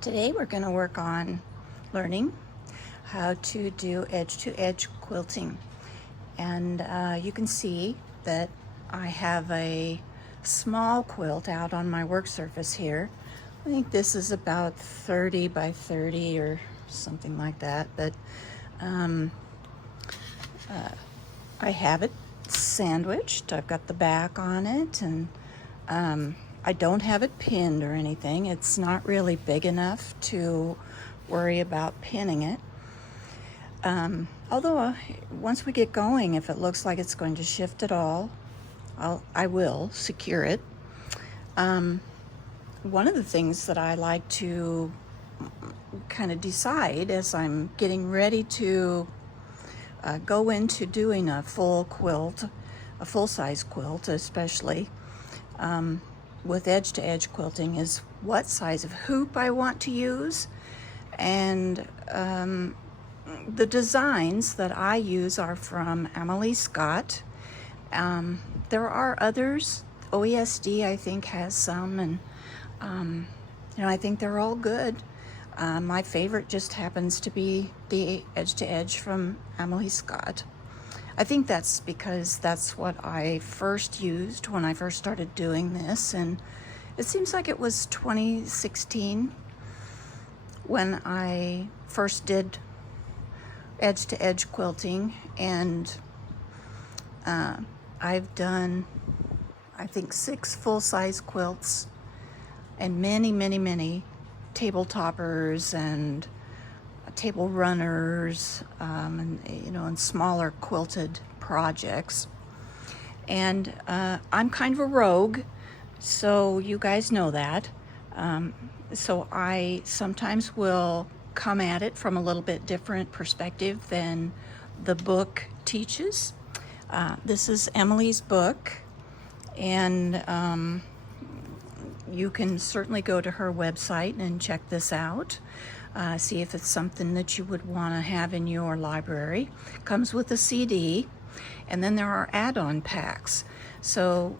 Today we're going to work on learning how to do edge-to-edge quilting. And you can see that I have a small quilt out on my work surface here. I think this is about 30 by 30 or something like that, but I have it sandwiched. I've got the back on it, and I don't have it pinned or anything. It's not really big enough to worry about pinning it. Although once we get going, if it looks like it's going to shift at all, I will secure it. One of the things that I like to kind of decide as I'm getting ready to go into doing a full quilt, a full-size quilt especially, with edge-to-edge quilting, is what size of hoop I want to use. And the designs that I use are from Emily Scott. There are others. OESD, I think, has some, and I think they're all good. My favorite just happens to be the edge-to-edge from Emily Scott. I think that's because that's what I first used when I first started doing this, and it seems like it was 2016 when I first did edge-to-edge quilting, and I've done, I think, 6 full-size quilts and many table toppers and table runners, and smaller quilted projects. And I'm kind of a rogue, so you guys know that. So I sometimes will come at it from a little bit different perspective than the book teaches. This is Emily's book, and you can certainly go to her website and check this out. See if it's something that you would want to have in your library. Comes with a CD, and then there are add-on packs. So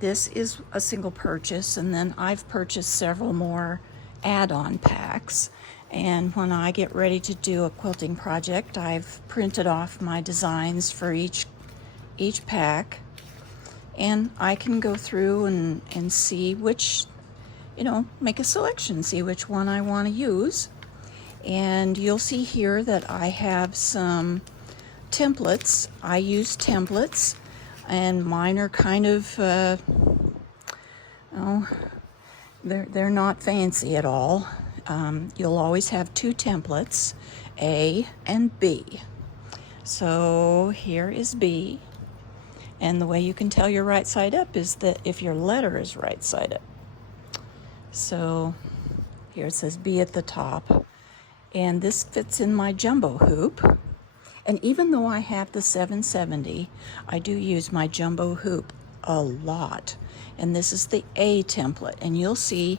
this is a single purchase, and then I've purchased several more add-on packs. And when I get ready to do a quilting project, I've printed off my designs for each pack, and I can go through and see which, make a selection, see which one I want to use. And you'll see here that I have some templates. I use templates, and mine are kind of, they're not fancy at all. You'll always have 2 templates, A and B. So here is B, and the way you can tell you're right side up is that if your letter is right side up. So here it says B at the top. And this fits in my jumbo hoop. And even though I have the 770, I do use my jumbo hoop a lot. And this is the A template. And you'll see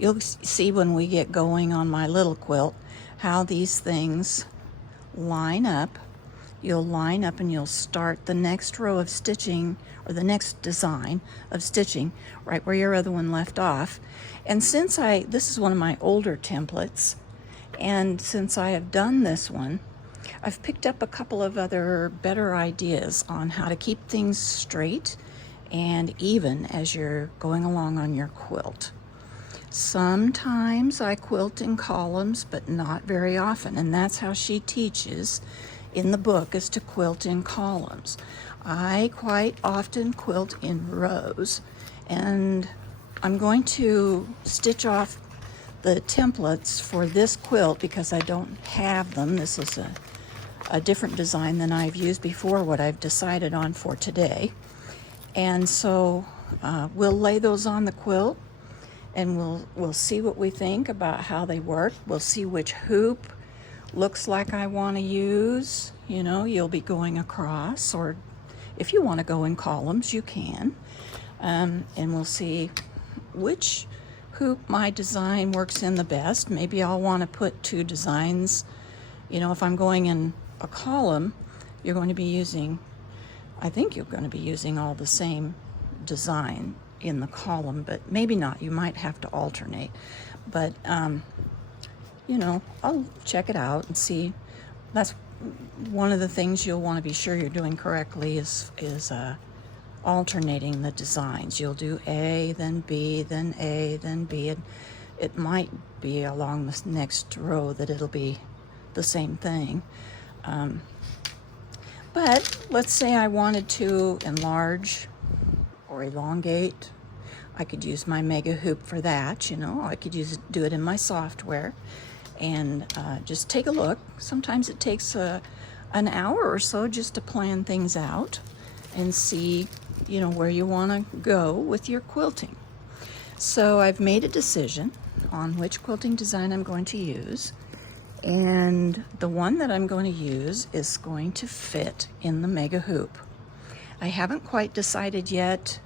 when we get going on my little quilt how these things line up. You'll line up and you'll start the next row of stitching, or the next design of stitching, right where your other one left off. And since this is one of my older templates, and since I have done this one, I've picked up a couple of other better ideas on how to keep things straight and even as you're going along on your quilt. Sometimes I quilt in columns, but not very often, and that's how she teaches in the book, is to quilt in columns. I quite often quilt in rows, and I'm going to stitch off the templates for this quilt because I don't have them. This is a different design than I've used before, what I've decided on for today. And so we'll lay those on the quilt, and we'll see what we think about how they work. We'll see which hoop looks like I want to use. You'll be going across, or if you want to go in columns, you can. And we'll see which hoop my design works in the best. Maybe I'll want to put 2 designs. If I'm going in a column, you're going to be using, I think you're going to be using all the same design in the column, but maybe not. You might have to alternate. But you know, I'll check it out and see. That's one of the things you'll want to be sure you're doing correctly is alternating the designs. You'll do A, then B, then A, then B, and it might be along this next row that it'll be the same thing. But let's say I wanted to enlarge or elongate. I could use my mega hoop for that, you know. I could do it in my software and just take a look. Sometimes it takes an hour or so just to plan things out and see, you know, where you want to go with your quilting. So I've made a decision on which quilting design I'm going to use, and the one that I'm going to use is going to fit in the mega hoop. I haven't quite decided yet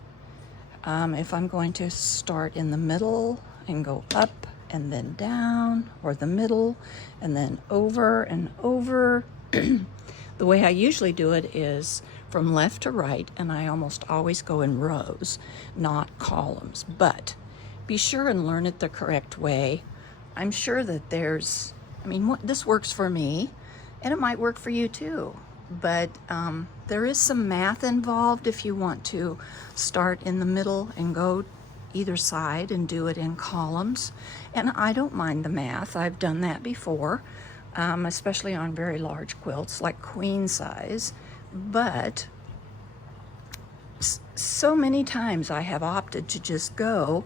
if I'm going to start in the middle and go up and then down, or the middle and then over and over. The way I usually do it is from left to right, and I almost always go in rows, not columns. But be sure and learn it the correct way. I'm sure that there's, I mean, this works for me, and it might work for you too. But there is some math involved if you want to start in the middle and go either side and do it in columns. And I don't mind the math. I've done that before, especially on very large quilts like queen size. But so many times I have opted to just go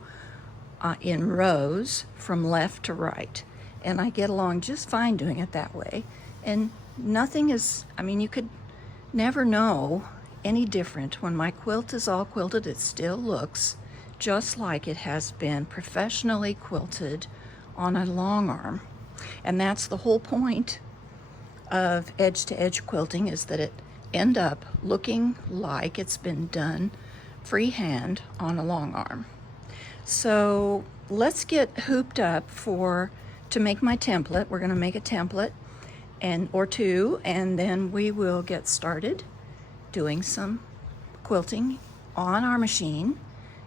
in rows from left to right. And I get along just fine doing it that way. And nothing is, I mean, you could never know any different. When my quilt is all quilted, it still looks just like it has been professionally quilted on a long arm. And that's the whole point of edge-to-edge quilting, is that it end up looking like it's been done freehand on a long arm. So let's get hooped up to make my template. We're going to make a template or two, and then we will get started doing some quilting on our machine,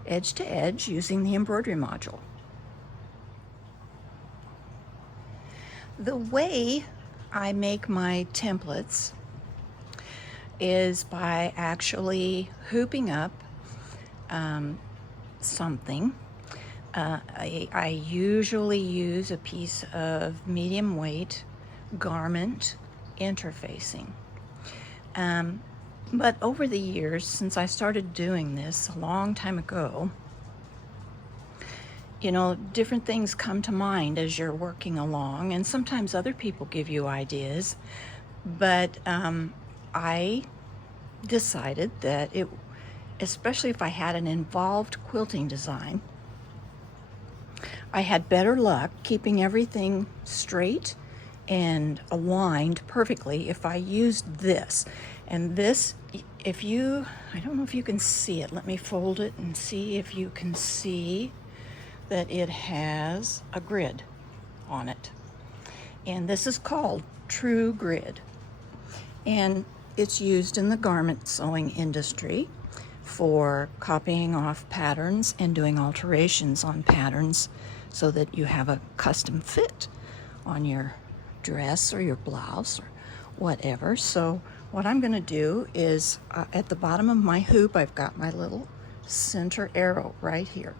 edge to edge, using the embroidery module. The way I make my templates is by actually hooping up something. I usually use a piece of medium weight garment interfacing. But over the years, since I started doing this a long time ago, you know, different things come to mind as you're working along, and sometimes other people give you ideas. But I decided that especially if I had an involved quilting design, I had better luck keeping everything straight and aligned perfectly if I used this. And this, I don't know if you can see it. Let me fold it and see if you can see that it has a grid on it. And this is called True Grid. And it's used in the garment sewing industry for copying off patterns and doing alterations on patterns so that you have a custom fit on your dress or your blouse or whatever. So what I'm going to do is at the bottom of my hoop, I've got my little center arrow right here.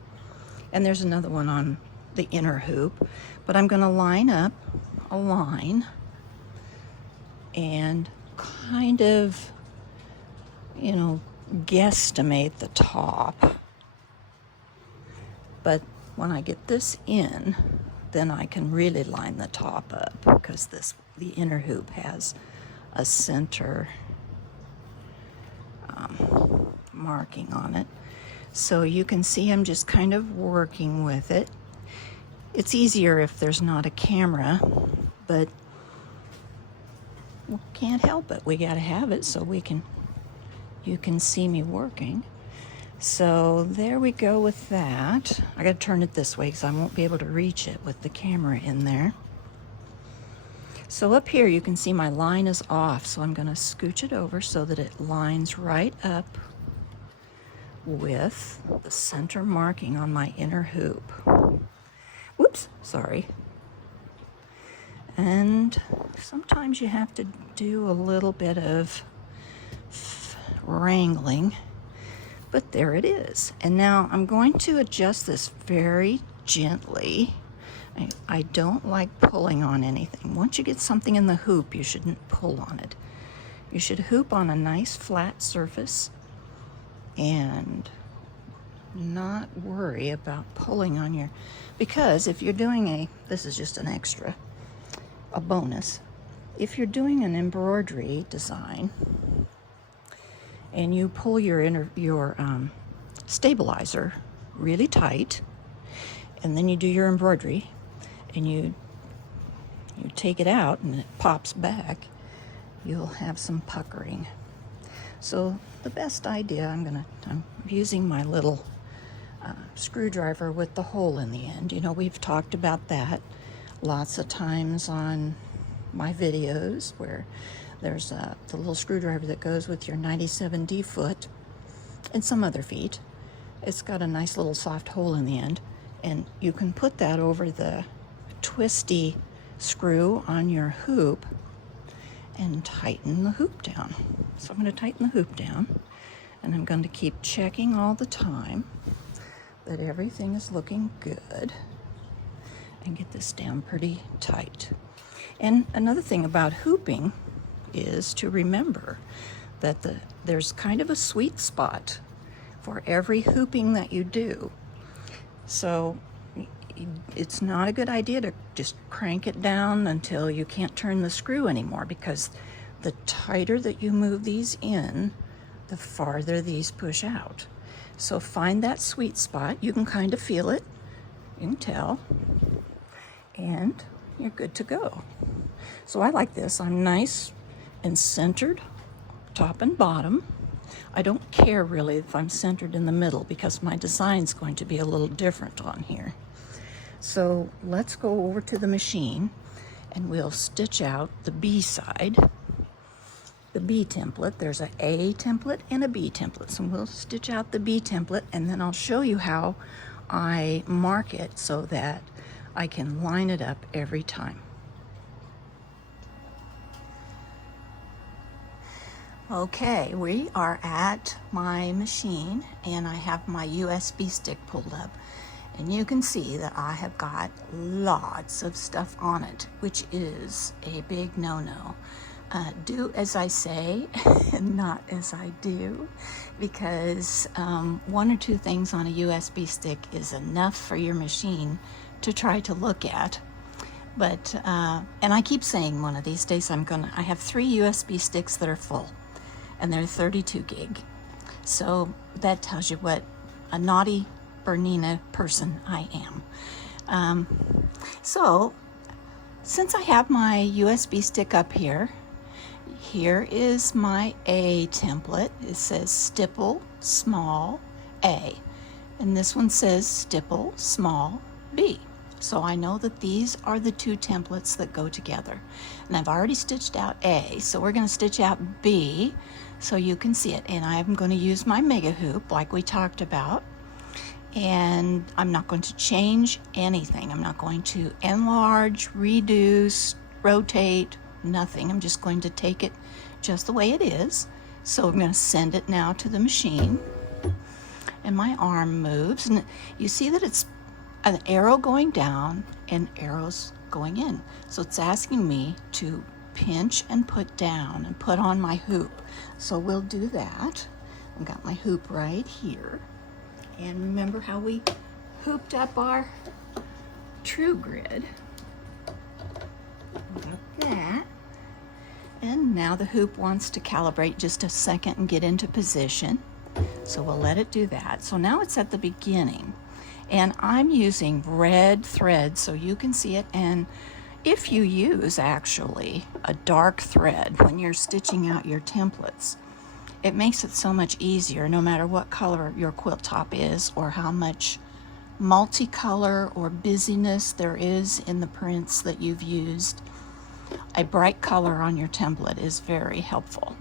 And there's another one on the inner hoop. But I'm going to line up a line and kind of, you know, guesstimate the top. But when I get this in, then I can really line the top up, because the inner hoop has a center marking on it. So you can see I'm just kind of working with it. It's easier if there's not a camera, but we can't help it. We got to have it so you can see me working. So there we go with that. I got to turn it this way because I won't be able to reach it with the camera in there. So up here you can see my line is off, so I'm going to scooch it over so that it lines right up with the center marking on my inner hoop. Whoops, sorry. And sometimes you have to do a little bit of wrangling, but there it is. And now I'm going to adjust this very gently. I don't like pulling on anything. Once you get something in the hoop, you shouldn't pull on it. You should hoop on a nice flat surface and not worry about pulling on your, because if you're doing this is just an extra, a bonus. If you're doing an embroidery design and you pull your stabilizer really tight, and then you do your embroidery and you take it out and it pops back, you'll have some puckering. So the best idea, I'm using my little screwdriver with the hole in the end. You know, we've talked about that lots of times on my videos, where there's the little screwdriver that goes with your 97D foot and some other feet. It's got a nice little soft hole in the end, and you can put that over the twisty screw on your hoop and tighten the hoop down. So I'm going to tighten the hoop down, and I'm going to keep checking all the time that everything is looking good and get this down pretty tight. And another thing about hooping is to remember that there's kind of a sweet spot for every hooping that you do. So it's not a good idea to just crank it down until you can't turn the screw anymore, because the tighter that you move these in, the farther these push out. So find that sweet spot. You can kind of feel it, you can tell, and you're good to go. So I like this. I'm nice and centered top and bottom. I don't care really if I'm centered in the middle, because my design's going to be a little different on here. So let's go over to the machine and we'll stitch out the B side, the B template. There's an A template and a B template. So we'll stitch out the B template, and then I'll show you how I mark it so that I can line it up every time. Okay, we are at my machine and I have my USB stick pulled up, and you can see that I have got lots of stuff on it, which is a big no-no. Do as I say and not as I do, because one or two things on a USB stick is enough for your machine to try to look at. But and I keep saying one of these days I have 3 USB sticks that are full, and they're 32 gig. So that tells you what a naughty Bernina person I am. So since I have my USB stick up here, here is my A template. It says stipple small A, and this one says stipple small B. So I know that these are the 2 templates that go together. And I've already stitched out A, so we're going to stitch out B so you can see it. And I'm going to use my mega hoop like we talked about. And I'm not going to change anything. I'm not going to enlarge, reduce, rotate, nothing. I'm just going to take it just the way it is. So I'm going to send it now to the machine. And my arm moves. And you see that it's an arrow going down and arrows going in. So it's asking me to pinch and put down and put on my hoop. So we'll do that. I've got my hoop right here. And remember how we hooped up our true grid. Got that. And now the hoop wants to calibrate just a second and get into position. So we'll let it do that. So now it's at the beginning. And I'm using red thread so you can see it. And if you use actually a dark thread when you're stitching out your templates, it makes it so much easier no matter what color your quilt top is or how much multicolor or busyness there is in the prints that you've used. A bright color on your template is very helpful.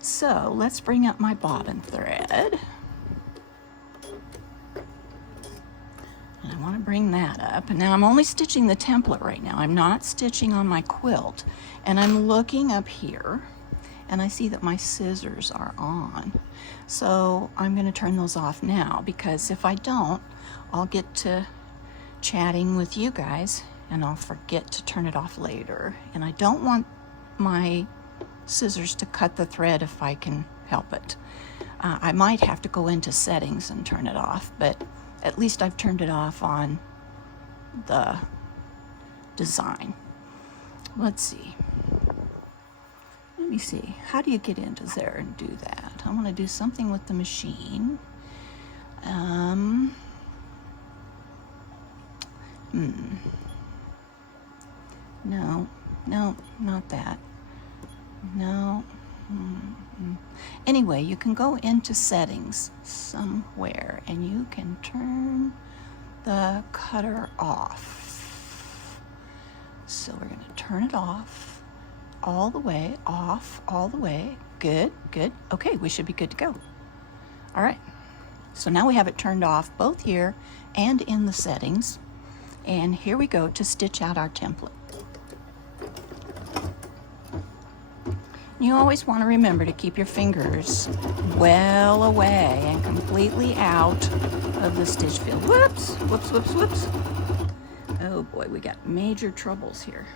So let's bring up my bobbin thread. And I want to bring that up. And now I'm only stitching the template right now. I'm not stitching on my quilt. And I'm looking up here and I see that my scissors are on. So I'm going to turn those off now, because if I don't, I'll get to chatting with you guys and I'll forget to turn it off later. And I don't want my scissors to cut the thread if I can help it. I might have to go into settings and turn it off, but at least I've turned it off on the design. Let's see. Let me see. How do you get into there and do that? I want to do something with the machine. No, not that. No. Anyway, you can go into settings somewhere and you can turn the cutter off. So we're going to turn it off all the way, off all the way. Good, good. Okay, we should be good to go. All right. So now we have it turned off both here and in the settings. And here we go to stitch out our template. You always want to remember to keep your fingers well away and completely out of the stitch field. Whoops, whoops, whoops, whoops. Oh boy, we got major troubles here.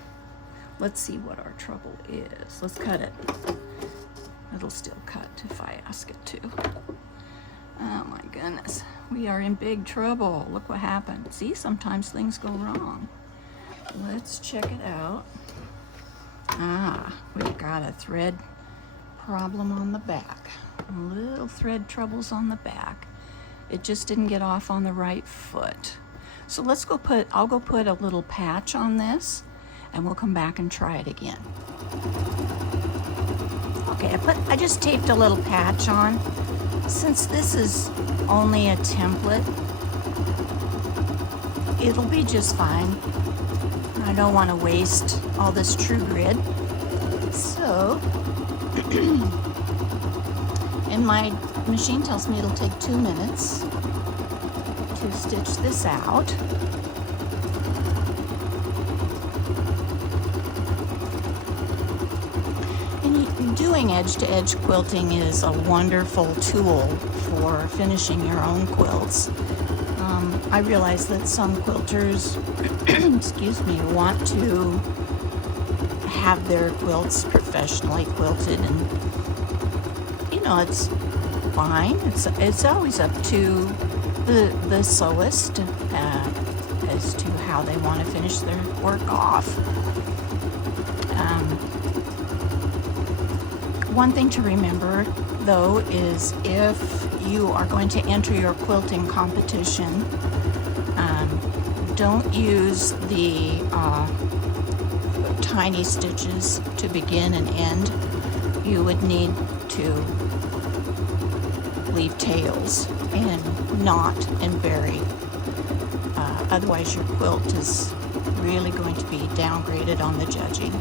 Let's see what our trouble is. Let's cut it. It'll still cut if I ask it to. Oh my goodness, we are in big trouble. Look what happened. See, sometimes things go wrong. Let's check it out. We've got a thread problem on the back. Little thread troubles on the back. It just didn't get off on the right foot. So let's go I'll go put a little patch on this and we'll come back and try it again. Okay, I just taped a little patch on. Since this is only a template, it'll be just fine. I don't want to waste all this true grid. So, and my machine tells me it'll take 2 minutes to stitch this out. And doing edge-to-edge quilting is a wonderful tool for finishing your own quilts. I realize that some quilters, excuse me, want to have their quilts professionally quilted, and you know, it's fine. It's always up to the sewist as to how they want to finish their work off. One thing to remember, though, is if you are going to enter your quilting competition, don't use the tiny stitches to begin and end. You would need to leave tails and knot and bury. Otherwise your quilt is really going to be downgraded on the judging.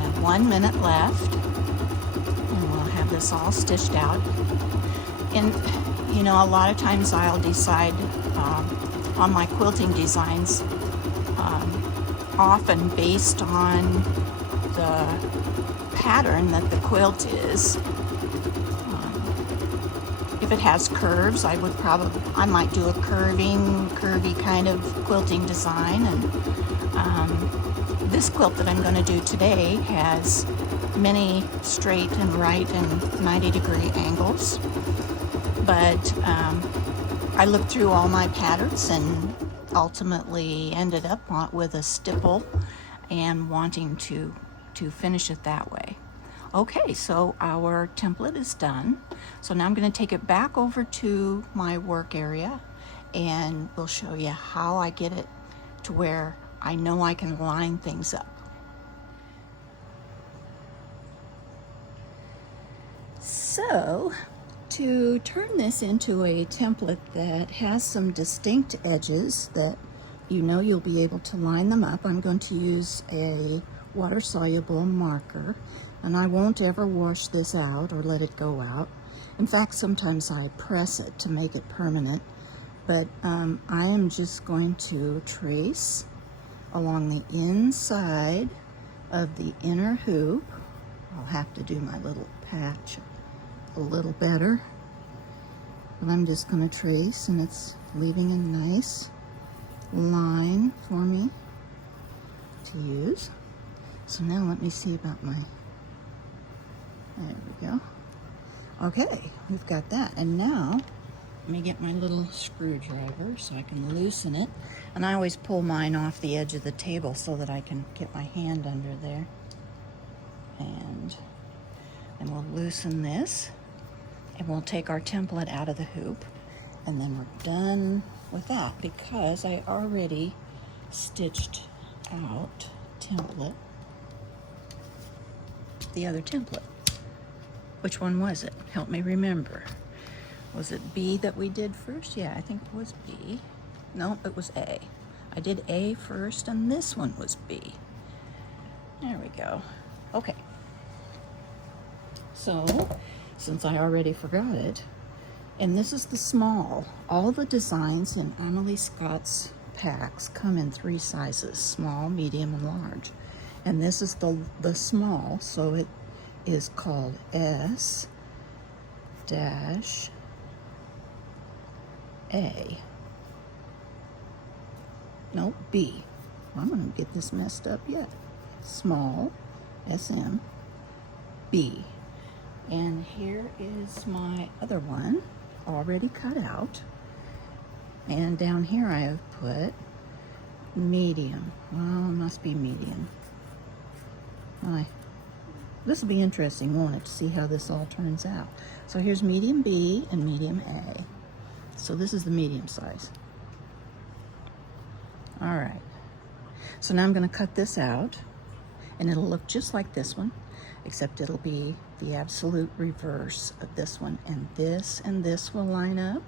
And 1 minute left and we'll have this all stitched out. And you know, a lot of times I'll decide on my quilting designs often based on the pattern that the quilt is. If it has curves, I might do a curvy kind of quilting design. And this quilt that I'm going to do today has many straight and right and 90-degree angles. But I looked through all my patterns and ultimately ended up with a stipple and wanting to finish it that way. Okay, so our template is done. So now I'm going to take it back over to my work area and we'll show you how I get it to where I know I can line things up. So, to turn this into a template that has some distinct edges that you know you'll be able to line them up, I'm going to use a water-soluble marker, and I won't ever wash this out or let it go out. In fact, sometimes I press it to make it permanent, but I am just going to trace along the inside of the inner hoop. I'll have to do my little patch a little better, but I'm just going to trace, and it's leaving a nice line for me to use. So now let me see about my, there we go. Okay, we've got that. And now let me get my little screwdriver so I can loosen it. And I always pull mine off the edge of the table so that I can get my hand under there. And we'll loosen this, and we'll take our template out of the hoop, and then we're done with that, because I already stitched out the other template. Which one was it? Help me remember. Was it B that we did first? Yeah, I think it was B. No, it was A. I did A first, and this one was B. There we go. Okay. So, since I already forgot it, and this is the small. All the designs in Amelie Scott's packs come in 3 sizes, small, medium, and large. And this is the small, so it is called S-A. No, B. I'm going to get this messed up yet. Small, SM, B. And here is my other one, already cut out. And down here I have put medium. Well, it must be medium. This will be interesting, won't it, to see how this all turns out. So here's medium B and medium A. So this is the medium size. All right. So now I'm going to cut this out, and it'll look just like this one, except it'll be the absolute reverse of this one. And this will line up,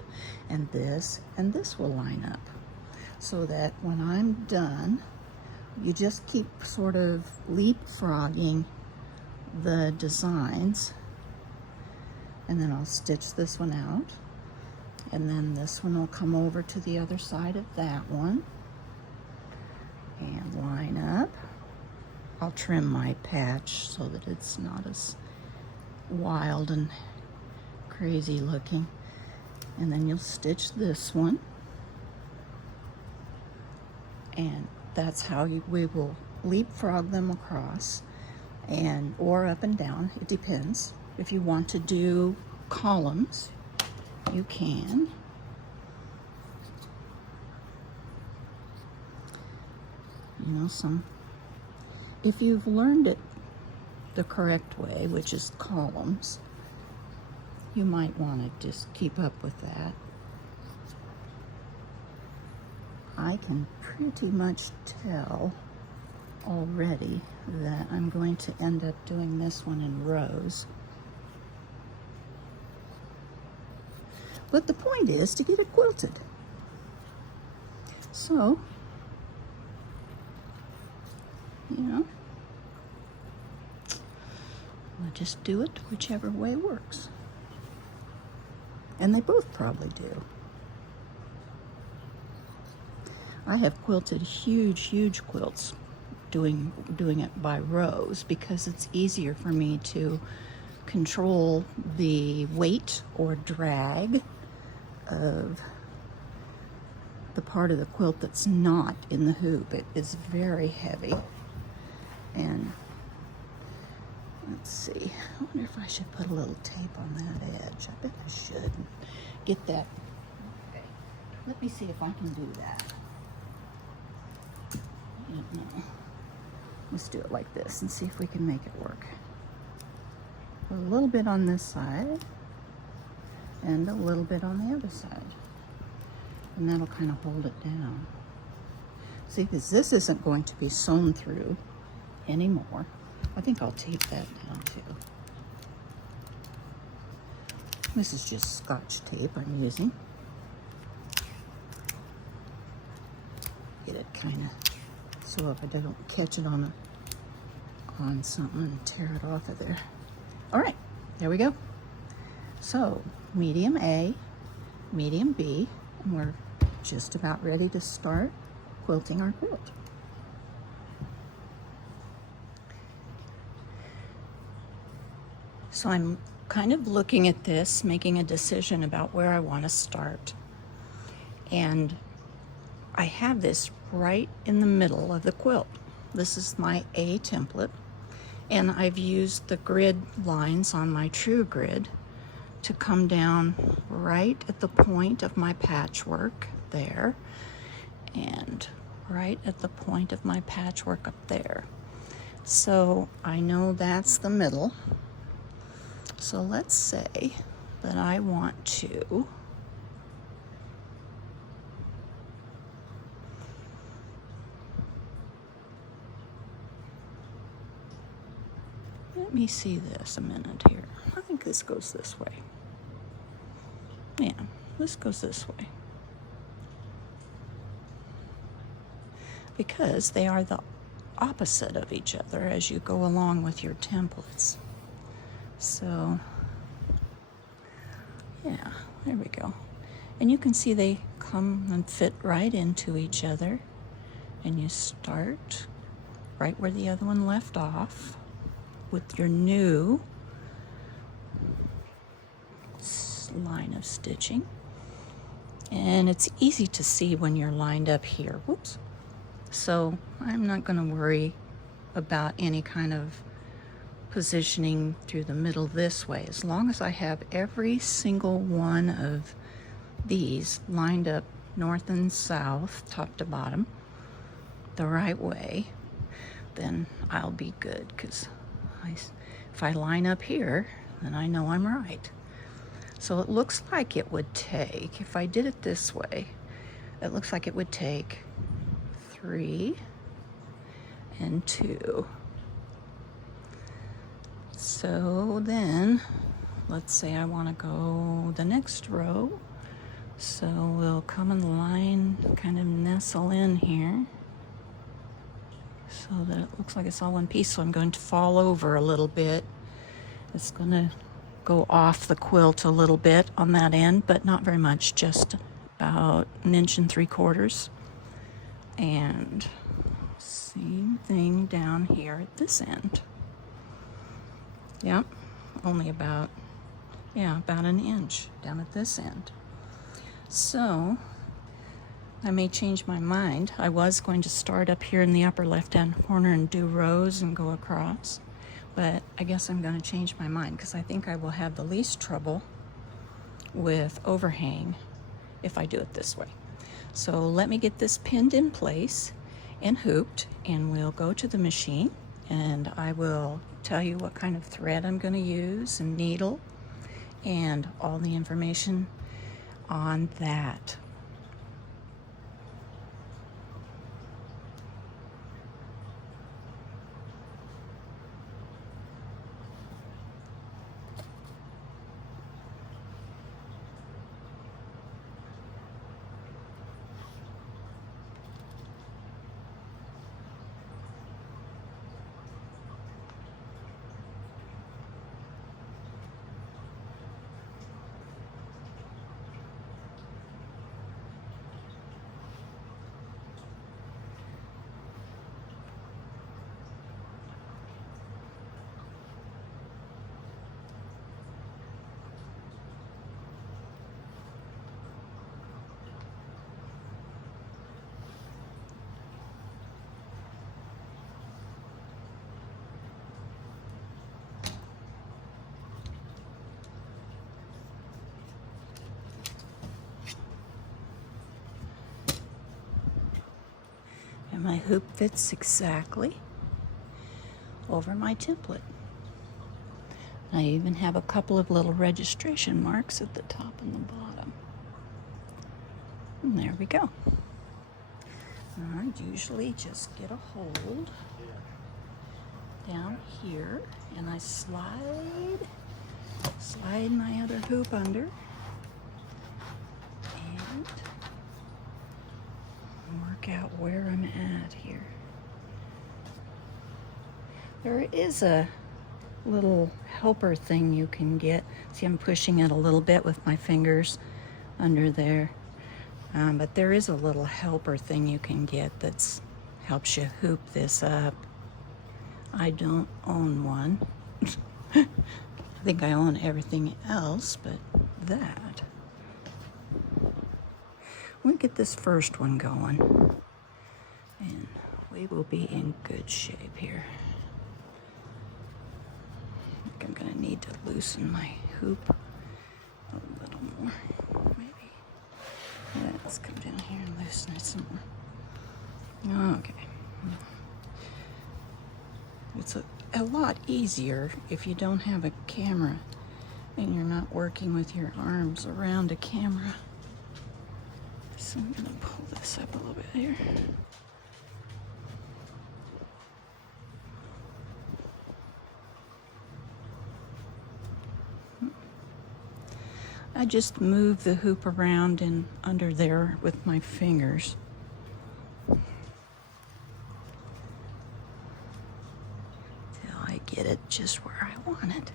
and this will line up. So that when I'm done, you just keep sort of leapfrogging the designs, and then I'll stitch this one out, and then this one will come over to the other side of that one and line up. I'll trim my patch so that it's not as wild and crazy looking, and then you'll stitch this one, and that's how we will leapfrog them across, and or up and down. It depends. If you want to do columns, you can. You know, if you've learned it the correct way, which is columns, you might want to just keep up with that. I can pretty much tell already that I'm going to end up doing this one in rows. But the point is to get it quilted. So, you know, we'll just do it whichever way works. And they both probably do. I have quilted huge quilts doing it by rows, because it's easier for me to control the weight or drag of the part of the quilt that's not in the hoop. It is very heavy. And let's see, I wonder if I should put a little tape on that edge. I bet I should. Get that. Okay, let me see if I can do that. No. Let's do it like this and see if we can make it work. A little bit on this side and a little bit on the other side. And that'll kind of hold it down. See, because this isn't going to be sewn through anymore. I think I'll tape that down too. This is just Scotch tape I'm using. Get it kind of so if I don't catch it on something and tear it off of there. All right, there we go. So medium A, medium B, and we're just about ready to start quilting our quilt. So I'm kind of looking at this, making a decision about where I want to start. And I have this right in the middle of the quilt. This is my A template, and I've used the grid lines on my true grid to come down right at the point of my patchwork there, and right at the point of my patchwork up there. So I know that's the middle. So let's say that I want to let me see this a minute here. I think this goes this way. Yeah, this goes this way. Because they are the opposite of each other as you go along with your templates. So, yeah, there we go. And you can see they come and fit right into each other. And you start right where the other one left off with your new line of stitching. And it's easy to see when you're lined up here. Whoops. So I'm not going to worry about any kind of positioning through the middle this way. As long as I have every single one of these lined up north and south, top to bottom, the right way, then I'll be good, because if I line up here, then I know I'm right. So it looks like it would take, if I did it this way, it looks like it would take 3 and 2. So then, let's say I want to go the next row. So we'll come in line, kind of nestle in here, so that it looks like it's all one piece. So I'm going to fall over a little bit. It's going to go off the quilt a little bit on that end, but not very much, just about 1 3/4 inches. And same thing down here at this end. Yep, only about 1 inch down at this end. So I may change my mind. I was going to start up here in the upper left-hand corner and do rows and go across, but I guess I'm going to change my mind, because I think I will have the least trouble with overhang if I do it this way. So let me get this pinned in place and hooped, and we'll go to the machine, and I will tell you what kind of thread I'm going to use and needle and all the information on that. And my hoop fits exactly over my template. I even have a couple of little registration marks at the top and the bottom. And there we go. I usually just get a hold down here, and I slide my other hoop under and work out where I'm at here. There is a little helper thing you can get. See, I'm pushing it a little bit with my fingers under there. But there is a little helper thing you can get that's helps you hoop this up. I don't own one. I think I own everything else but that. We'll get this first one going, and we will be in good shape here. I think I'm gonna need to loosen my hoop a little more, maybe. Yeah, let's come down here and loosen it some more. Okay. It's a lot easier if you don't have a camera and you're not working with your arms around a camera. So I'm gonna pull this up a little bit here. I just move the hoop around and under there with my fingers. Till I get it just where I want it.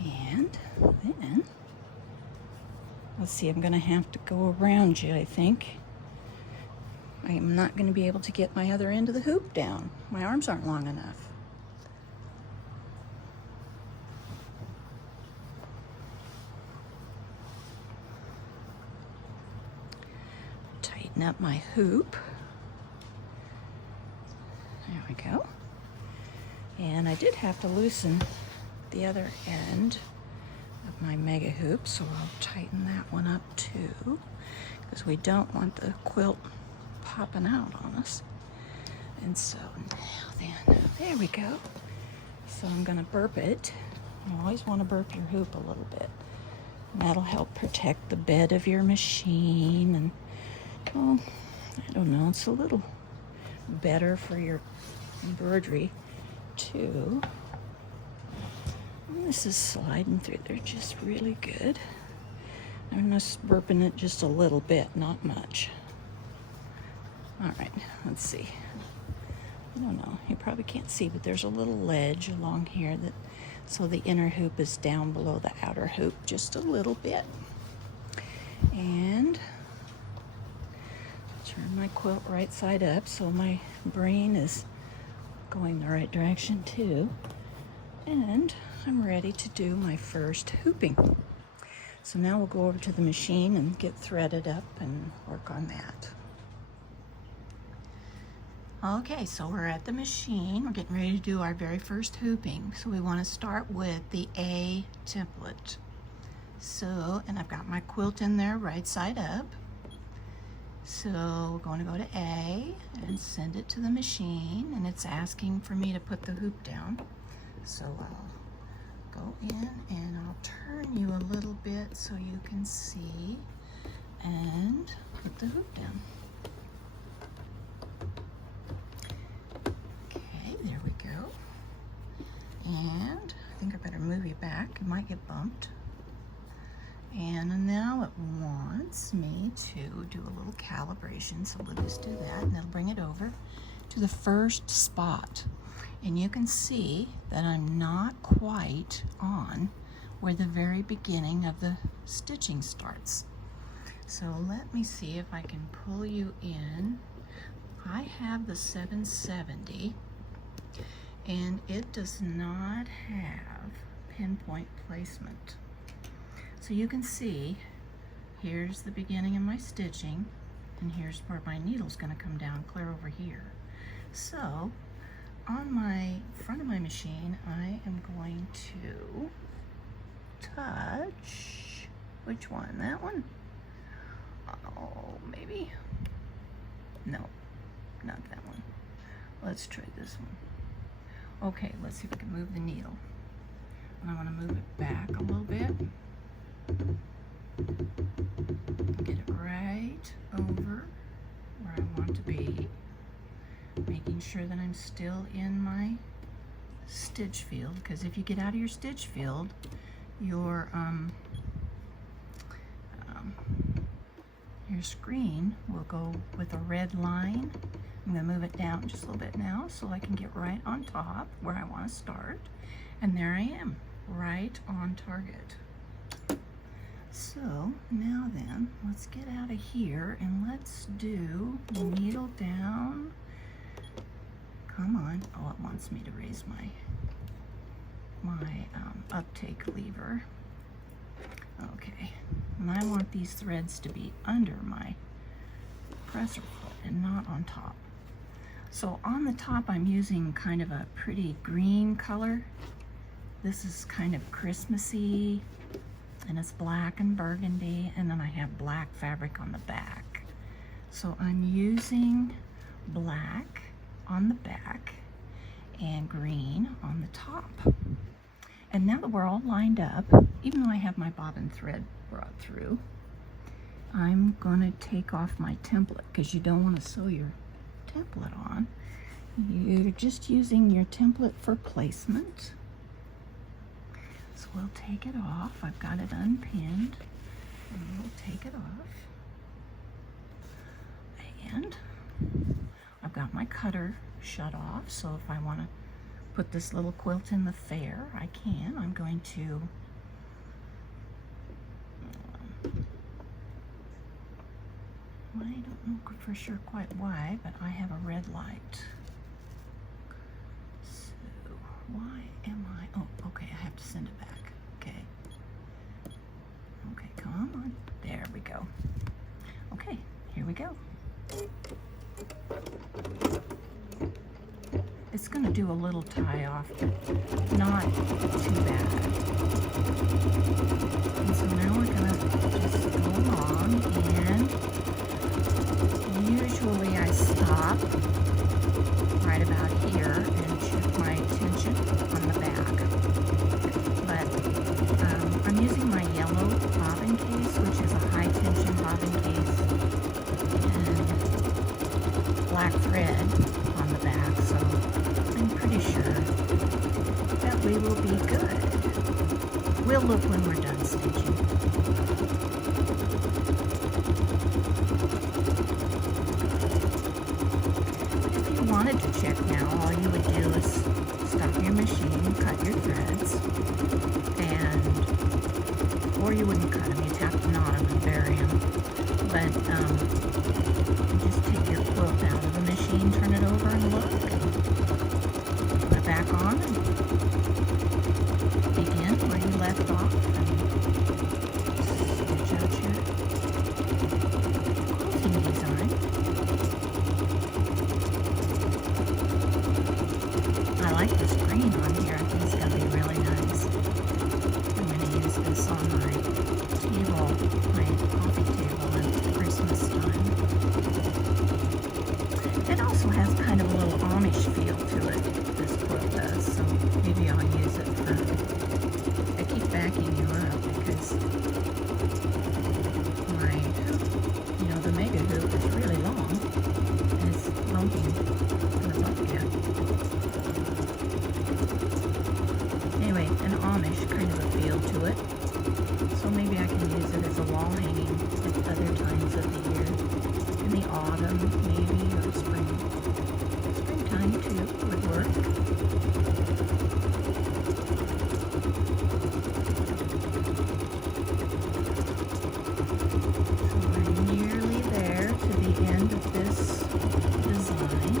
And then, let's see, I'm gonna have to go around you, I think. I am not gonna be able to get my other end of the hoop down. My arms aren't long enough. Tighten up my hoop. There we go. And I did have to loosen the other end of my mega hoop, so I'll tighten that one up too, because we don't want the quilt popping out on us. And so now then, there we go. So I'm gonna burp it. You always want to burp your hoop a little bit. And that'll help protect the bed of your machine, and well, I don't know, it's a little better for your embroidery too. And this is sliding through there just really good. I'm just burping it just a little bit, not much. All right, let's see. I don't know, you probably can't see, but there's a little ledge along here that, so the inner hoop is down below the outer hoop just a little bit. And turn my quilt right side up so my brain is going the right direction too. And I'm ready to do my first hooping. So now we'll go over to the machine and get threaded up and work on that. Okay, so we're at the machine. We're getting ready to do our very first hooping. So we want to start with the A template. So, and I've got my quilt in there right side up. So we're going to go to A and send it to the machine, and it's asking for me to put the hoop down. So I'll go in and I'll turn you a little bit so you can see and put the hoop down. Okay, there we go. And I think I better move you back. It might get bumped. And now it wants me to do a little calibration, so we'll just do that, and it'll bring it over to the first spot. And you can see that I'm not quite on where the very beginning of the stitching starts. So let me see if I can pull you in. I have the 770, and it does not have pinpoint placement. So you can see, here's the beginning of my stitching, and here's where my needle's going to come down clear over here. So on my front of my machine, I am going to touch, which one? That one? Oh, maybe? No, not that one. Let's try this one. Okay, let's see if I can move the needle. And I want to move it back a little bit. Get it right over where I want to be, making sure that I'm still in my stitch field, because if you get out of your stitch field, your screen will go with a red line. I'm going to move it down just a little bit now so I can get right on top where I want to start. And there I am, right on target. So now then, let's get out of here and let's do needle down. Come on. Oh, it wants me to raise my uptake lever. Okay, and I want these threads to be under my presser foot and not on top. So on the top I'm using kind of a pretty green color. This is kind of Christmassy, and it's black and burgundy, and then I have black fabric on the back. So I'm using black on the back and green on the top. And now that we're all lined up, even though I have my bobbin thread brought through, I'm going to take off my template, because you don't want to sew your template on. You're just using your template for placement. So we'll take it off. I've got it unpinned, and we'll take it off. And I've got my cutter shut off, so if I want to put this little quilt in the fair, I can. I'm going to I don't know for sure quite why, but I have a red light. So why am I, oh, okay, I have to send it back. Okay. Okay, come on. There we go. Okay, here we go. It's going to do a little tie off, but not too bad. And so now we're going to just go along, and usually I stop right about here and shift my tension on the back. But I'm using my yellow bobbin case, which is a high tension bobbin case, and black thread on the back, so I'm pretty sure that we will be good. We'll look when we're done stitching. If you wanted to check now, all you would do is stop your machine, cut your threads, and, or you wouldn't cut them, you'd have to knot them and bury them. But just take your quilt out of the machine, turn it over and look, and put it back on, and begin where you left off, and stitch out your quilting design. I like this green on here. I think it's going to be really nice. I'm going to use this on my table, my coffee table at Christmas time. It also has kind of a little Amish feel to it, this quilt does, so maybe I'll use it for, I keep backing you up because my hoop, you know, the mega hoop is really long, and it's bumping the bucket. Anyway, an Amish kind of a feel to it, so maybe I can use it as a wall hanging at other times of the year. In the autumn, maybe, or spring. Springtime, too, would work. So we're nearly there to the end of this design,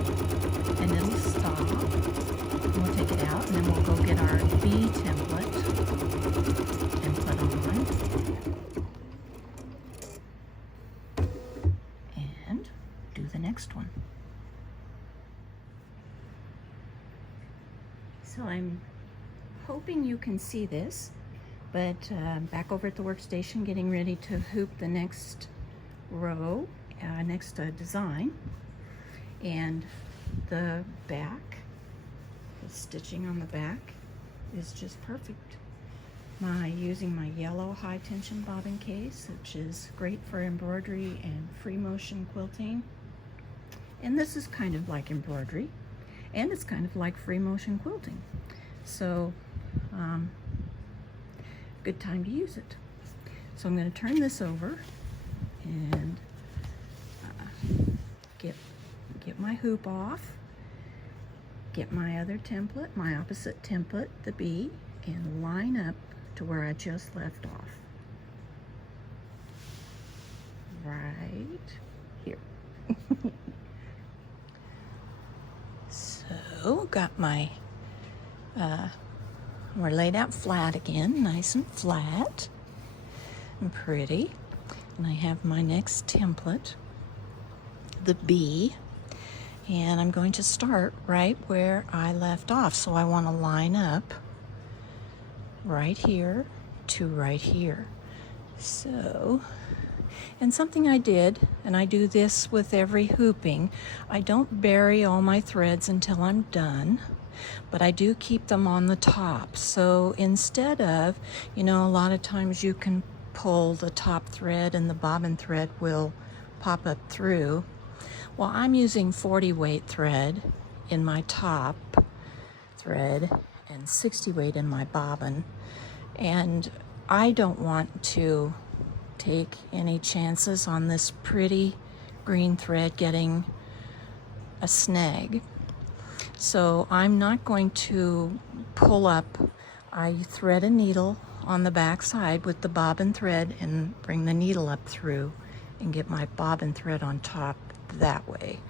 and it'll stop. And we'll take it out, and then we'll go get our B template and put on. Next one. So I'm hoping you can see this, but back over at the workstation getting ready to hoop the next row, next design, and the back, the stitching on the back is just perfect. Using my yellow high tension bobbin case, which is great for embroidery and free motion quilting. And this is kind of like embroidery, and it's kind of like free motion quilting. So, good time to use it. So I'm going to turn this over and get my hoop off, get my other template, my opposite template, the B, and line up to where I just left off. Right here. So, got my, we're laid out flat again, nice and flat and pretty. And I have my next template, the B, and I'm going to start right where I left off. So I want to line up right here to right here. So, and something I did, and I do this with every hooping, I don't bury all my threads until I'm done, but I do keep them on the top. So instead of, you know, a lot of times you can pull the top thread and the bobbin thread will pop up through. Well, I'm using 40 weight thread in my top thread and 60 weight in my bobbin, and I don't want to take any chances on this pretty green thread getting a snag. So I'm not going to pull up. I thread a needle on the back side with the bobbin thread and bring the needle up through and get my bobbin thread on top that way.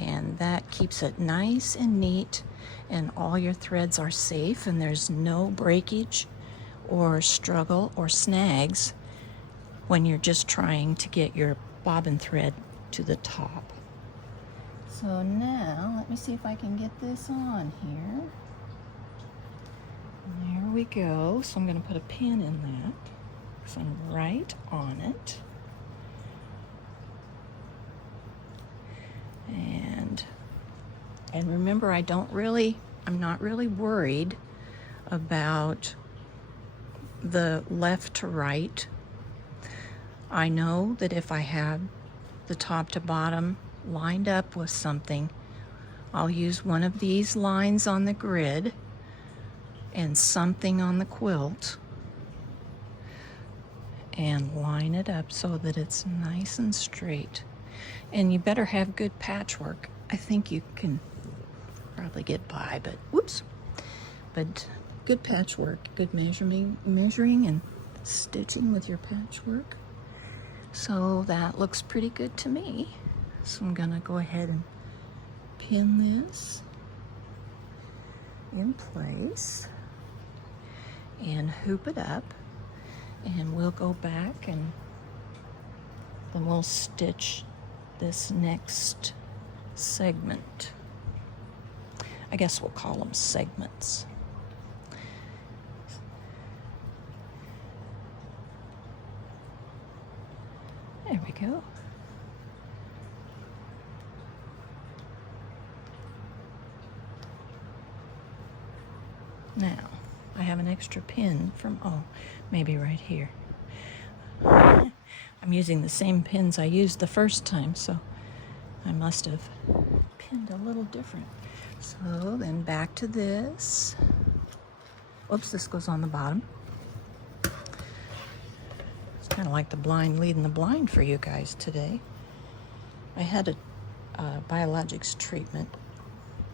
And that keeps it nice and neat, and all your threads are safe and there's no breakage or struggle or snags when you're just trying to get your bobbin thread to the top. So now, let me see if I can get this on here. There we go. So I'm going to put a pin in that because I'm right on it. And remember, I'm not really worried about the left to right. I know that if I have the top to bottom lined up with something, I'll use one of these lines on the grid and something on the quilt and line it up so that it's nice and straight. And you better have good patchwork. I think you can probably get by, but whoops. But good patchwork, good measuring and stitching with your patchwork. So that looks pretty good to me. So I'm gonna go ahead and pin this in place and hoop it up, and we'll go back and then we'll stitch this next segment. I guess we'll call them segments. There we go. Now, I have an extra pin from, maybe right here. I'm using the same pins I used the first time, so I must have pinned a little different. So then back to this. Oops, this goes on the bottom. It's kind of like the blind leading the blind for you guys today. I had a biologics treatment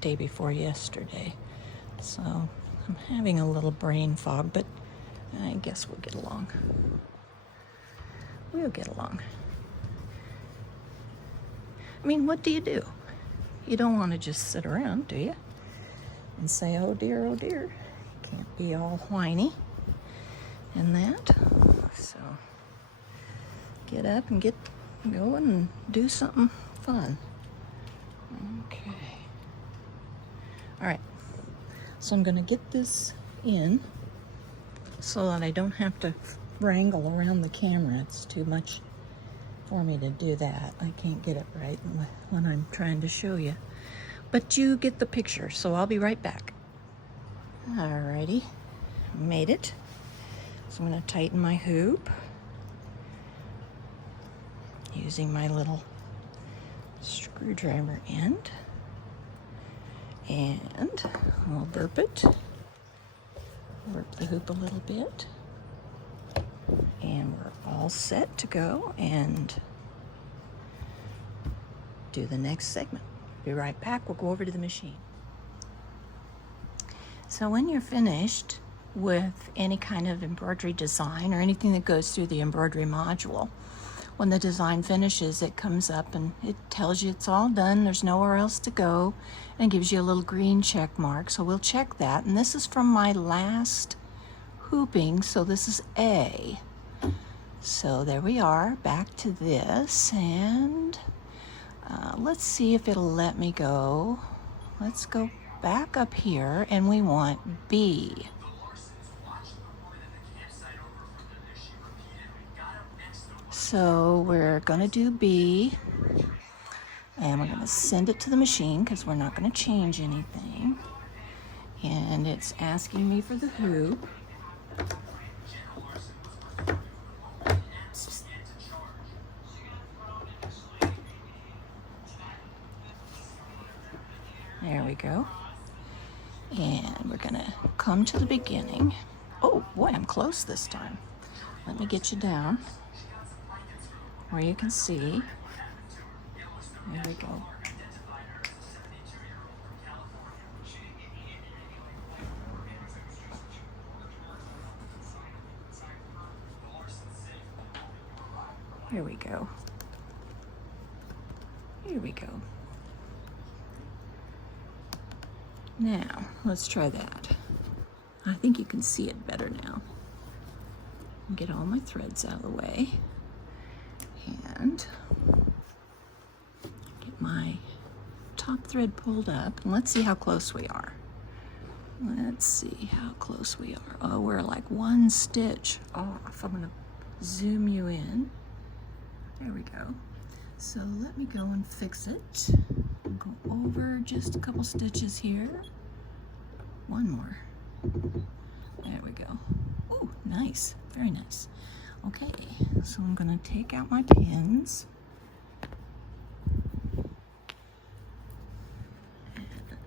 day before yesterday, so I'm having a little brain fog, but I guess we'll get along. We'll get along. I mean, what do? You don't want to just sit around, do you? And say, oh dear, oh dear. You can't be all whiny and that. So get up and get going and do something fun. Okay. All right. So I'm going to get this in so that I don't have to wrangle around the camera. It's too much for me to do that. I can't get it right when I'm trying to show you. But you get the picture, so I'll be right back. Alrighty, made it. So I'm going to tighten my hoop using my little screwdriver end. And I'll burp it. Burp the hoop a little bit. And we're all set to go and do the next segment. Be right back. We'll go over to the machine. So when you're finished with any kind of embroidery design or anything that goes through the embroidery module, when the design finishes, it comes up and it tells you it's all done, there's nowhere else to go, and gives you a little green check mark. So we'll check that. And this is from my last hooping, so this is A. So there we are, back to this, and let's see if it'll let me go. Let's go back up here, and we want B. So we're gonna do B, and we're gonna send it to the machine because we're not gonna change anything. And it's asking me for the hoop. There we go. And we're gonna come to the beginning. Oh boy, I'm close this time. Let me get you down where you can see. There we go. Here we go. Here we go. Now, let's try that. I think you can see it better now. Get all my threads out of the way. And get my top thread pulled up. And let's see how close we are. Let's see how close we are. Oh, we're like one stitch off. I'm going to zoom you in. There we go. So let me go and fix it. Go over just a couple stitches here. One more. There we go. Oh, nice. Very nice. Okay, so I'm going to take out my pins.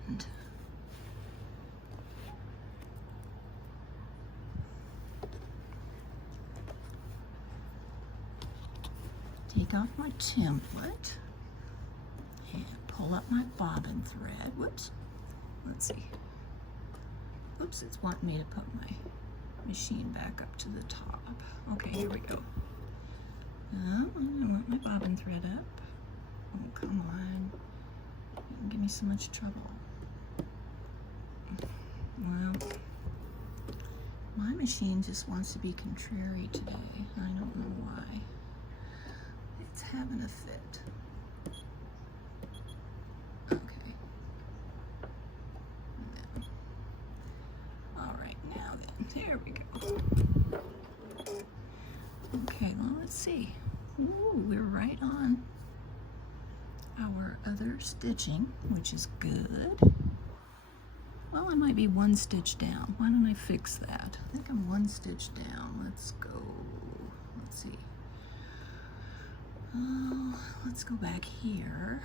And take off my template and pull up my bobbin thread. Whoops. Let's see. Oops, it's wanting me to put my machine back up to the top. Okay, here we go. I want my bobbin thread up. Oh, come on. You can give me so much trouble. Well, my machine just wants to be contrary today. I don't know why. It's having a fit. Okay. All right, now then, there we go. Okay, well, let's see. Ooh, we're right on our other stitching, which is good. Well, I might be one stitch down. Why don't I fix that? I think I'm one stitch down. Let's go. Let's see. Oh, let's go back here,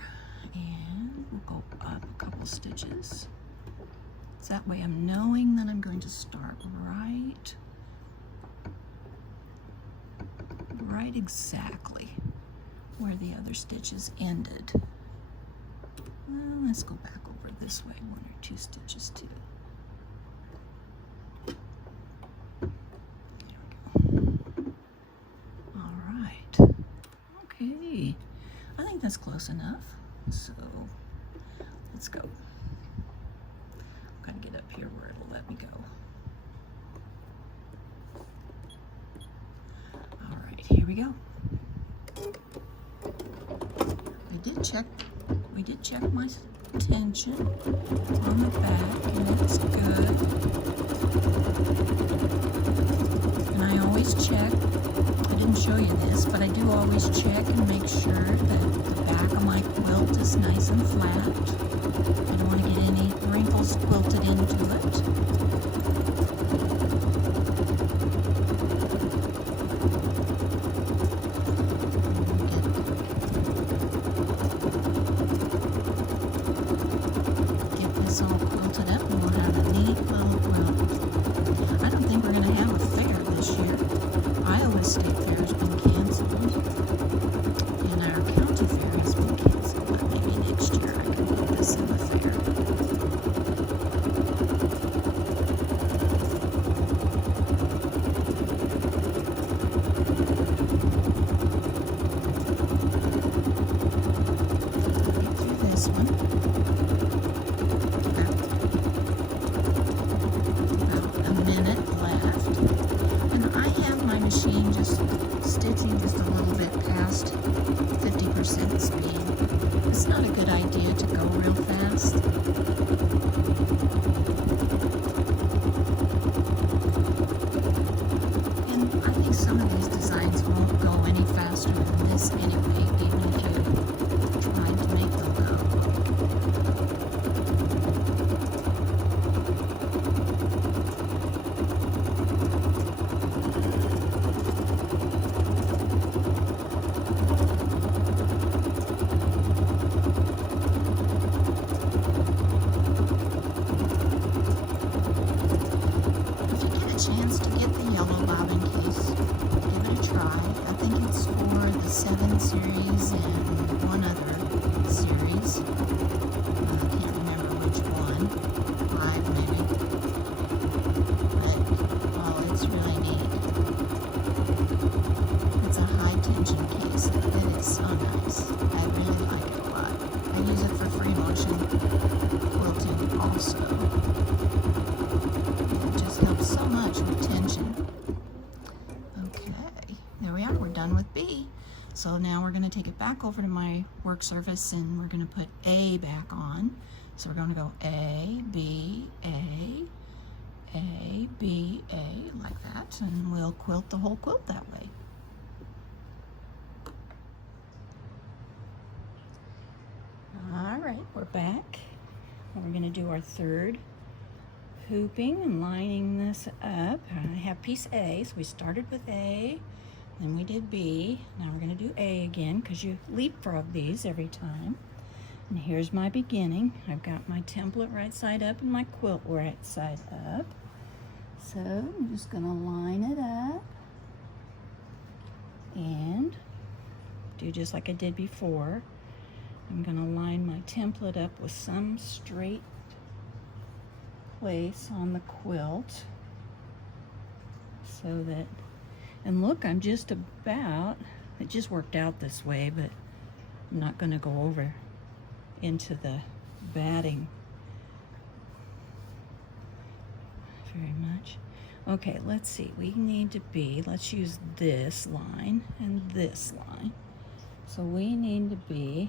and we'll go up a couple stitches. So that way I'm knowing that I'm going to start right exactly where the other stitches ended. Well, let's go back over this way, one or two stitches too. There we go. All right. Okay, I think that's close enough. So let's go. I've got to get up here where it'll let me go. All right, here we go. We did check my tension on the back, and it's good. And I always check, I didn't show you this, but I do always check and make sure that the back of my quilt is nice and flat. I don't want to get any wrinkles quilted into it. All quilted up, and we'll have a neat little quilt. I don't think we're going to have a fair this year. Iowa State Fair has been canceled, and our county fair has been canceled, but maybe next year I can put this in the fair. was stitching just a little bit past 50% speed. It's not a good idea to go real fast. And I think some of these designs won't go any faster than this anyway, even if you're trying to make them go. Chance to get the yellow bobbin case, give it a try. I think it's for the 7 series and one other series. I can't remember which one. 5 maybe. But, oh, it's really neat. It's a high tension case. It is so nice. I really like it a lot. I use it for free motion quilting also. Helps so much with tension. Okay, there we are. We're done with B. So now we're going to take it back over to my work surface and we're going to put A back on. So we're going to go A, B, A, A, B, A, like that, and we'll quilt the whole quilt that way. All right, we're back. We're going to do our third hooping and lining this up. I have piece A, so we started with A, then we did B. Now we're going to do A again because you leapfrog these every time. And here's my beginning. I've got my template right side up and my quilt right side up. So I'm just going to line it up and do just like I did before. I'm going to line my template up with some straight place on the quilt so that, and look, I'm just about, it just worked out this way, but I'm not going to go over into the batting very much. Okay, let's see, we need to be, let's use this line and this line. So we need to be,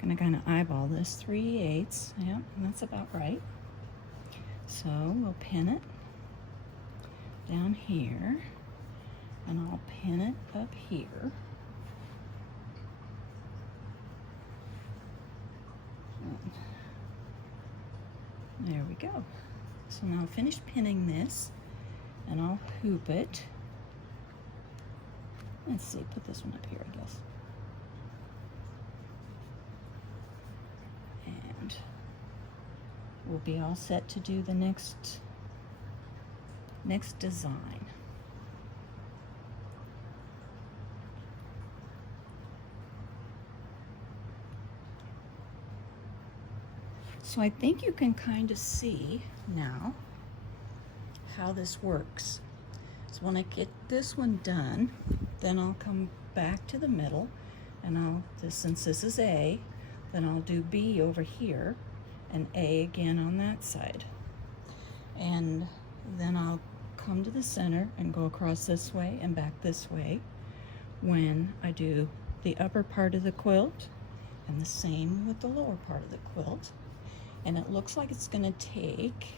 gonna kind of eyeball this, 3/8, yeah, that's about right. So we'll pin it down here, and I'll pin it up here. There we go. So now I'll finish pinning this, and I'll hoop it. Let's see, put this one up here, I guess. And we'll be all set to do the next design. So I think you can kind of see now how this works. So when I get this one done, then I'll come back to the middle, and since this is A, then I'll do B over here and A again on that side. And then I'll come to the center and go across this way and back this way when I do the upper part of the quilt, and the same with the lower part of the quilt. And it looks like it's going to take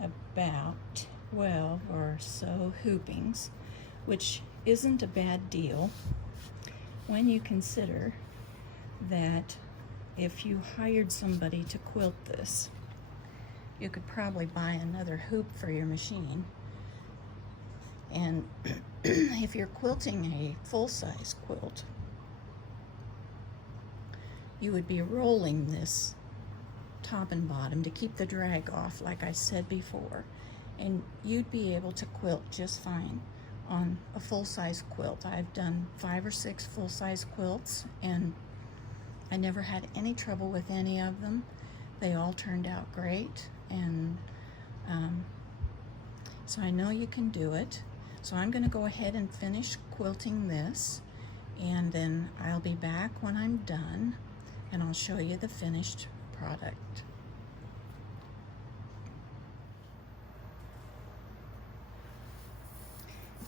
about 12 or so hoopings, which isn't a bad deal when you consider that if you hired somebody to quilt this, you could probably buy another hoop for your machine. And if you're quilting a full-size quilt, you would be rolling this top and bottom to keep the drag off, like I said before, and you'd be able to quilt just fine on a full-size quilt. I've done 5 or 6 full-size quilts, and I never had any trouble with any of them. They all turned out great, and so I know you can do it. So I'm going to go ahead and finish quilting this, and then I'll be back when I'm done, and I'll show you the finished product.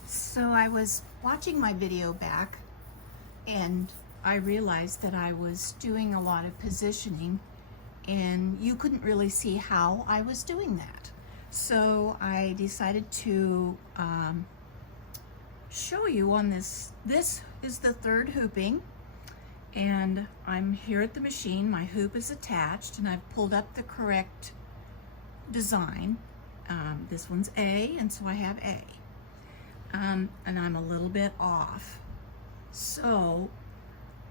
So I was watching my video back and I realized that I was doing a lot of positioning and you couldn't really see how I was doing that. So I decided to show you on this. This is the third hooping and I'm here at the machine. My hoop is attached and I've pulled up the correct design. This one's A, and so I have A. And I'm a little bit off. So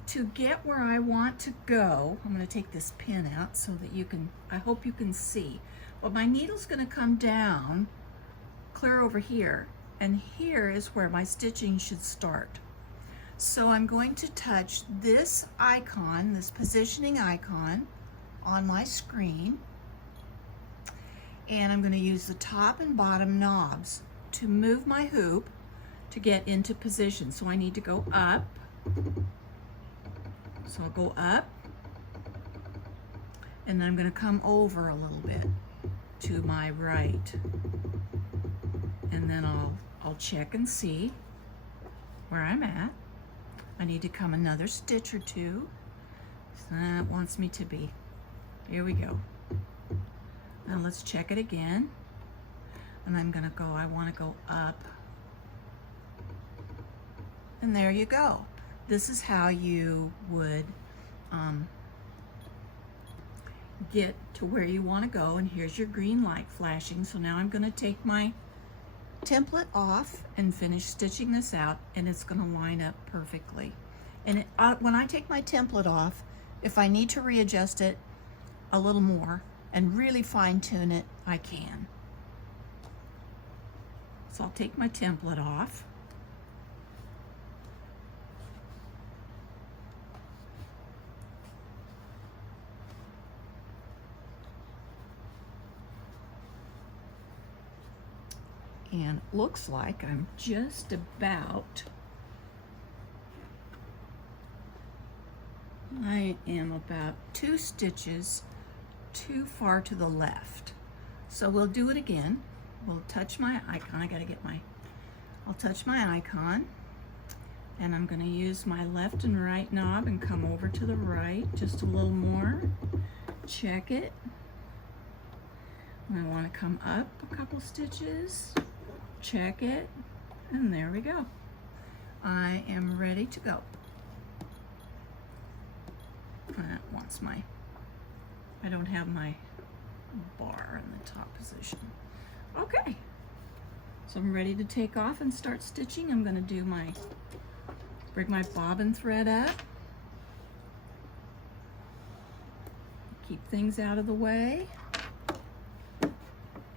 to get where I want to go, I'm going to take this pin out so that you can, I hope you can see. Well, my needle's going to come down clear over here, and here is where my stitching should start. So I'm going to touch this icon, this positioning icon on my screen, and I'm going to use the top and bottom knobs to move my hoop to get into position. So I need to go up. So I'll go up, and then I'm going to come over a little bit to my right, and then I'll check and see where I'm at. I need to come another stitch or two. So that wants me to be. Here we go. Now let's check it again. And I'm gonna go, I wanna go up. And there you go. This is how you would get to where you wanna go. And here's your green light flashing. So now I'm gonna take my template off and finish stitching this out, and it's gonna line up perfectly. And when I take my template off, if I need to readjust it a little more and really fine tune it, I can. So I'll take my template off. And it looks like I'm just about, I am about 2 stitches too far to the left. So we'll do it again. We'll touch my icon. I gotta get I'll touch my icon, and I'm gonna use my left and right knob and come over to the right just a little more. Check it. I wanna come up a couple stitches. Check it, and there we go. I am ready to go. That wants I don't have my bar in the top position. Okay, so I'm ready to take off and start stitching. I'm gonna do bring my bobbin thread up. Keep things out of the way,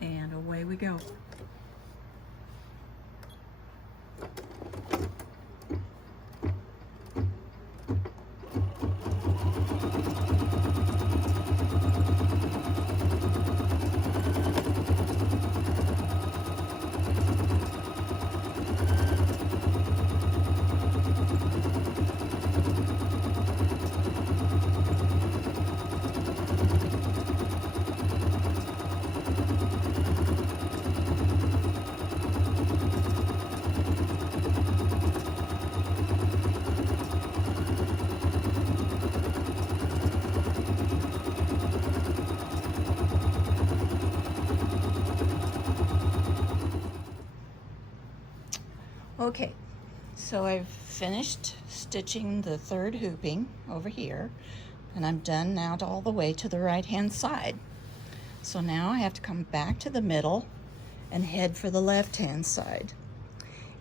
and away we go. Okay, so I've finished stitching the third hooping over here, and I'm done now all the way to the right hand side. So now I have to come back to the middle and head for the left hand side.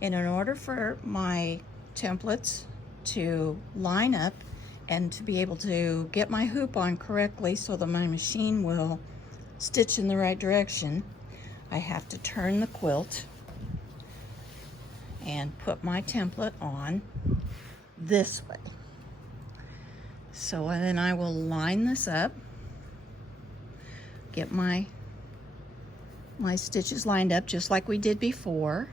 And in order for my templates to line up and to be able to get my hoop on correctly so that my machine will stitch in the right direction, I have to turn the quilt and put my template on this way. So then I will line this up, get my stitches lined up just like we did before.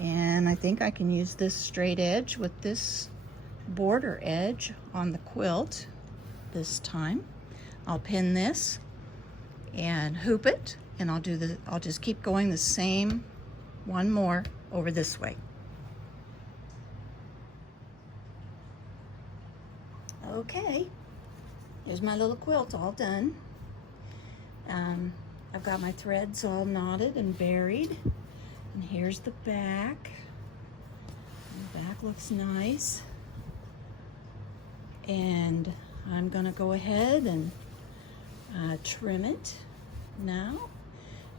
And I think I can use this straight edge with this border edge on the quilt this time. I'll pin this and hoop it, and I'll just keep going the same one more over this way. Okay, here's my little quilt all done. I've got my threads all knotted and buried. And here's the back. The back looks nice. And I'm gonna go ahead and trim it now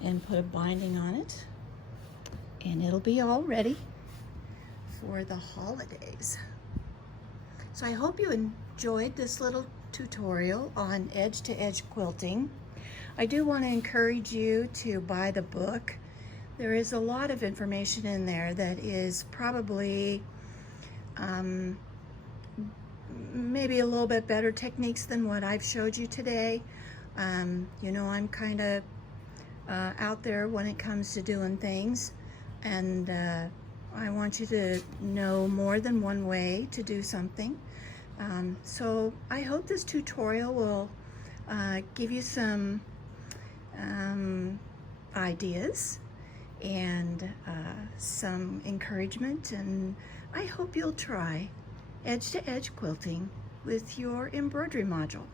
and put a binding on it. And it'll be all ready for the holidays. So I hope you enjoyed this little tutorial on edge-to-edge quilting. I do want to encourage you to buy the book. There is a lot of information in there that is probably maybe a little bit better techniques than what I've showed you today. You know, I'm kind of out there when it comes to doing things, and I want you to know more than one way to do something. So I hope this tutorial will give you some ideas and some encouragement, and I hope you'll try edge-to-edge quilting with your embroidery module.